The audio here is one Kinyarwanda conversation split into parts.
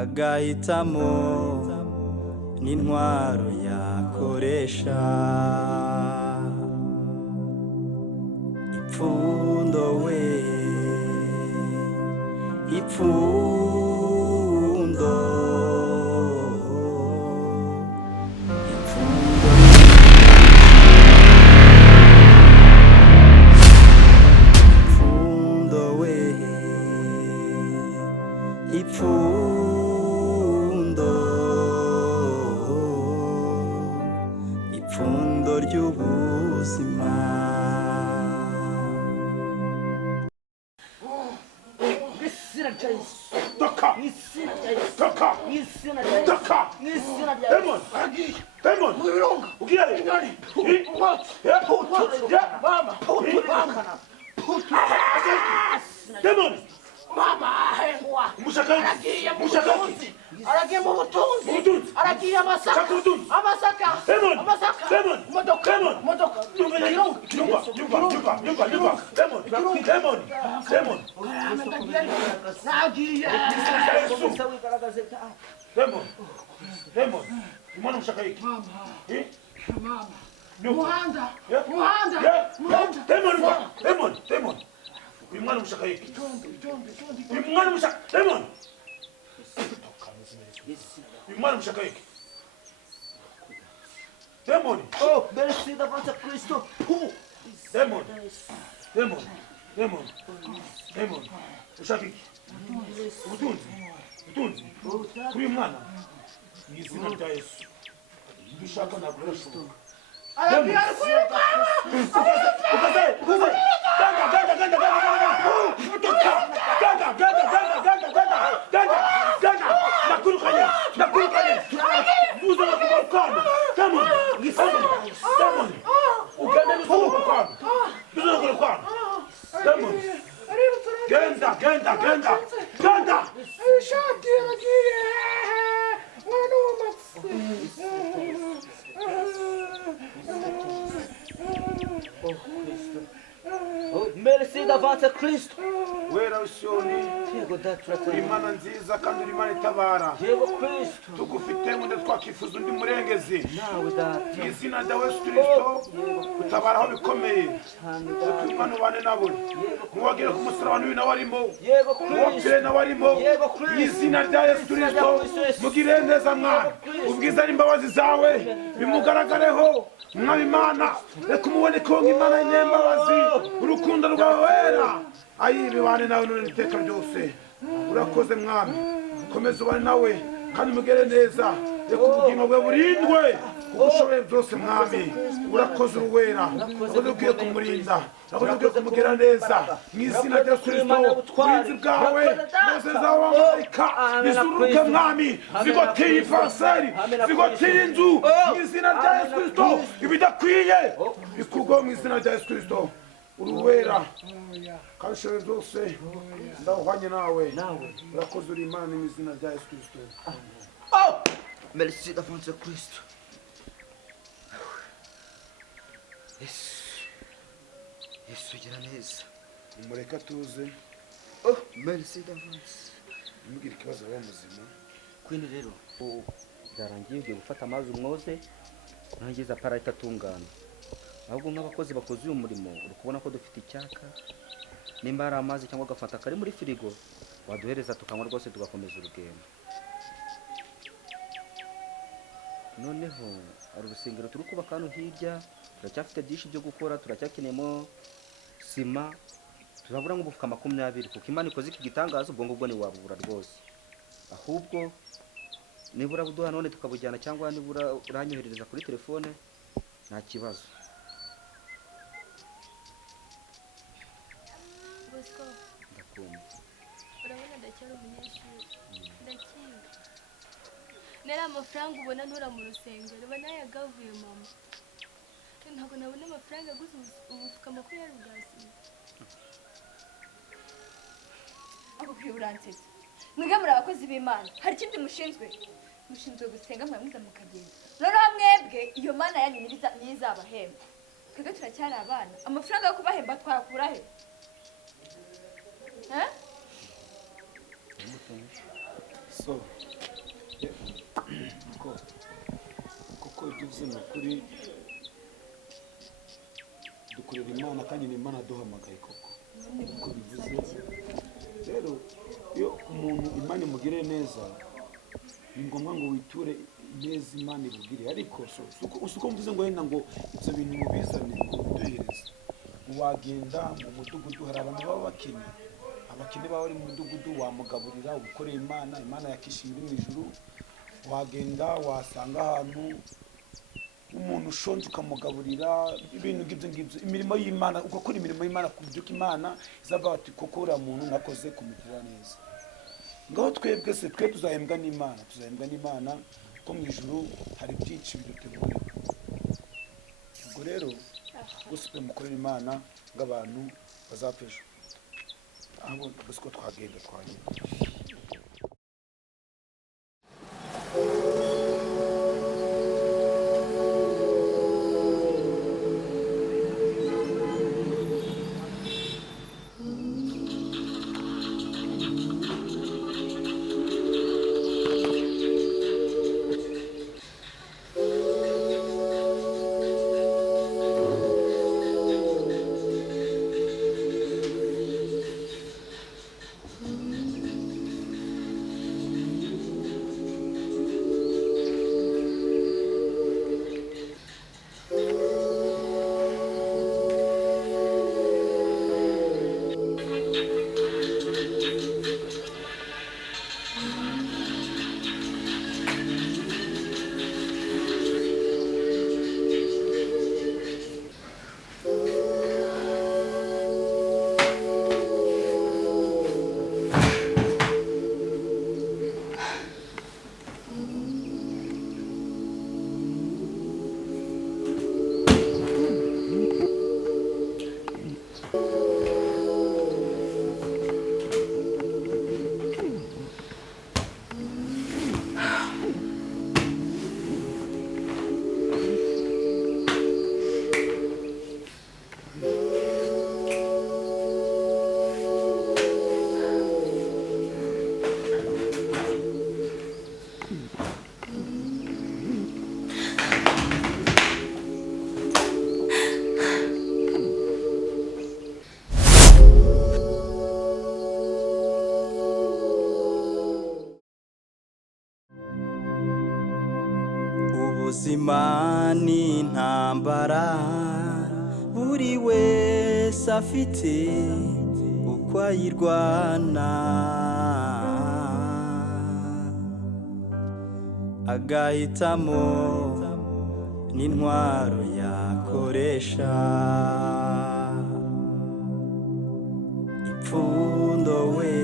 agahitamo n'intwaro yakoresha ipfundo we ipfundo ipfundo we ipfundo ry'ubuzima aragiye mu butunzi aragiye amasaka Demon. Oh, merci davanti a Cristo. Demon. Ushaki. Utunzi. Kuri mwana. Izina rya Yesu. Dushaka na Kristo. Arabiya kwiruka. Merci davanti a Cristo. Wera usioni imana nziza kandi imana itabara tugufite mu twakifuza undi murengezi izina rya Yesu Kristo utabara aho bikomeye imana ubane nabo muwagire ku musaraba n'uyu nawe arimo uwapfire nawe arimo izina rya Yesu Kristo mugire neza mwana ubwiza n'imbabazi zawe bimugaragareho mwami imana reka umubone ko imana y'imbabazi urukundo rwawe wera ayi bibane nawe n'iteka ryose urakoze mwami komeza ubane nawe kandi umugere neza reka ubugingo bwe burindwe kuko ushoboye byose mwami urakoze uruwera urakoze ukwiye kumurinda urakoze ukwiye kumugera neza mu izina rya Kristo uburinzi bwawe bose z'abamarayika bizuruke mwami zigoteye ifaraseri zigoteye inzu mu izina rya Yesu Kristo ibidakwiye bikurwaho mu izina rya Yesu Kristo uruwera kandi ushoboye byose ndawuhanye nawe urakoze uri Imana mu izina rya Yesu Kristo. Merci d'avance Kristo. Yesu gira neza. Umureka tuze. Merci d'avance. Mbwira ikibazo wa muzima. Kwini rero byarangiye ugiye gufata amazi umwoze ntangiza parayita atungana. Ahubwo nk'abakozi bakoze uyu murimo uri kubona ko dufite icyaka nimba ari amazi cyangwa agafata kari muri firigo waduhereza tukanywa rwose tugakomeza urugendo. Noneho ari urusengero turi kubaka hano hirya turacyafite byinshi byo gukora turacyakenemo sima turabura nk'ubufuka 20 kuko Imana ikoze iki gitangaza ubwo ngubwo ni wabura rwose. Ahubwo nibura buduha none tukabujyana cyangwa nibura uranyohereza kuri telefone nta kibazo. Bosco Ndakumva. urabona ndacyari umunyeshuri ndakiga nera amafaranga ubona ntura mu rusengero ubona yagavuye mama ntabwo nabona amafaranga gusa ubufuka 20 bwasize abo kwiburansetse mwiga muri abakozi b'Imana hari ikindi mushinzwe gusenga mwamwiza mukagenda noneho mwebwe iyo mana yanyu nizabahemba twebwe turacyari abana amafaranga yo kubahemba twakura he So kuko ibyo uvuze ni ukuri dukorera Imana kandi ni Imana duhamagaye koko uko bivuze rero iyo umuntu Imana imugirire neza ni ngombwa ngo witure neza Imana ibugire ariko uko mvuze ngo yenda ngo ibyo bintu mubizane ngo biduhereze wagenda mu mudugudu hari abantu baba bakene abakene baba bari mu mudugudu wamugaburira ubukoreye Imana yakishimira mu ijuru wagenda wasanga ahantu umuntu ushonje ukamugaburira ibintu ngibyo imirimo y'Imana ugakora imirimo y'Imana kuburyo Imana izava ati koko uriya muntu nakoze kumugirira neza ngaho twebwe se twe tuzahembwa n'Imana ko mu ijuru hari byinshi bidutegurira ubwo rero gusa mukorera Imana ng'abantu bazapfejo abo gusa ko twagenda ubuzima ni intambara buri wese afite uko ayirwana agahitamo n'intwaro yakoresha. Ipfundo we,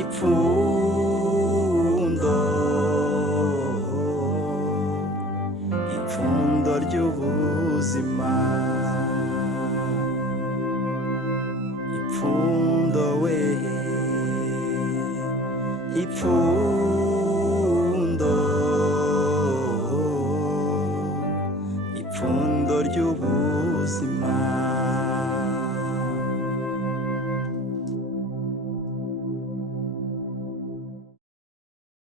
ipfundo, ipfundo ry'ubuzima. Ipfundo we, ipfundo, ipfundo ry'ubuzima.